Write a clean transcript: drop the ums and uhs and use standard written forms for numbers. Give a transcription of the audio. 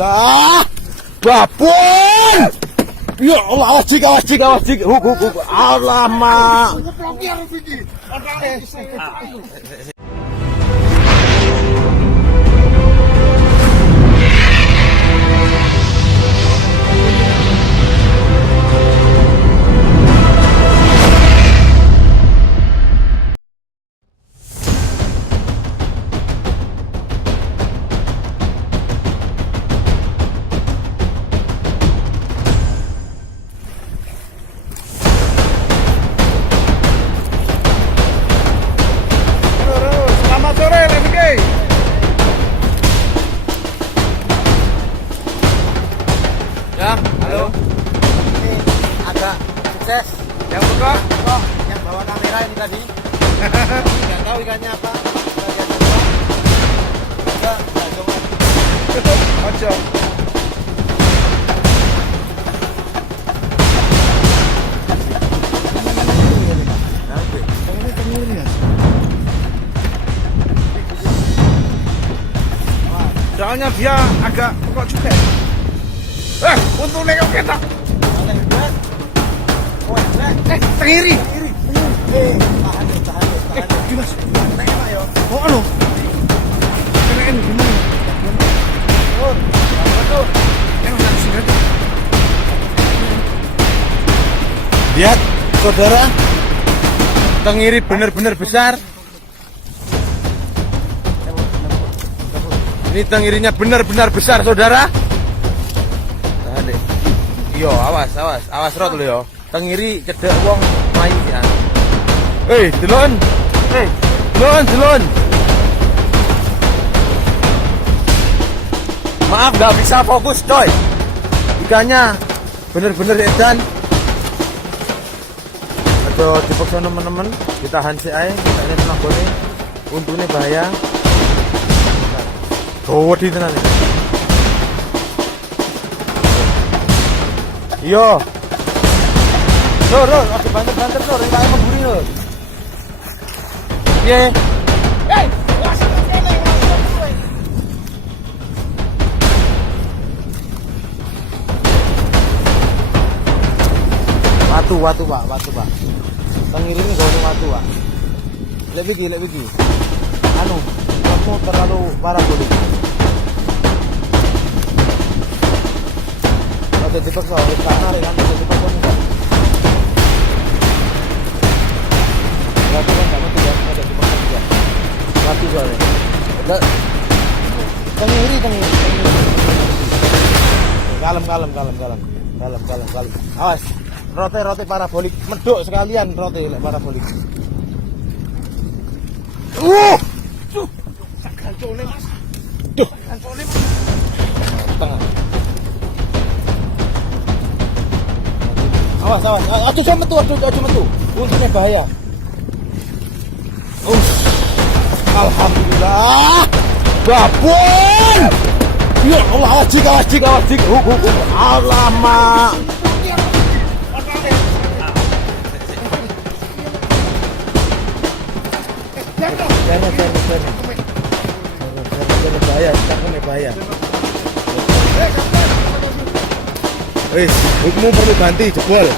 Alhamdulillah. Babon. Ya Allah, awas jik. Huk. Alamak. Yang buka? Kok yang bawa kamera ini tadi? Nggak tahu ikannya apa. Enggak coba. Ojo. Soalnya dia agak pokok juga. Untungnya kok kita. Tengiri. Tahan. Gimana? Tengok ya. Oh, anu. Keren gimana? Tuh. Langsung aja. Lihat, saudara. Tengiri benar-benar besar. Ini tengirinya benar-benar besar, saudara. Tahan deh. Yo, awas rot lo yo. Tengiri cedek wong main ya. Delon. Delon. Maaf nggak bisa fokus, coy. Ikannya bener-bener edan. Aduh, dipaksa teman-teman, ditahan si ae, kita ini tenagone. Untungnya bahaya. Gawat di tenan. Yo. Lur, ada banter-banter lur, ini kayak memburi lur. Ye. Watu pak. Tengiri ini gawe watu pak. Lek iki. Anu, kamu terlalu parabolik. Ada dipaksa, tak narik kan, ada dipaksa enggak. Berarti kan nggak mati ya, ada dipaksa juga. Mati soalnya. Tengiri. Kalem. Awas. Rote parabolik, meduk sekalian rote parabolik. Gancone Mas. Duh, gancone tengah. Awas. Aduh metu. Untungnya bahaya. Alhamdulillah. Babon. Ya Allah, awas jik. Huk. Alamak. Bahaya. Hukum perlu ganti jebol.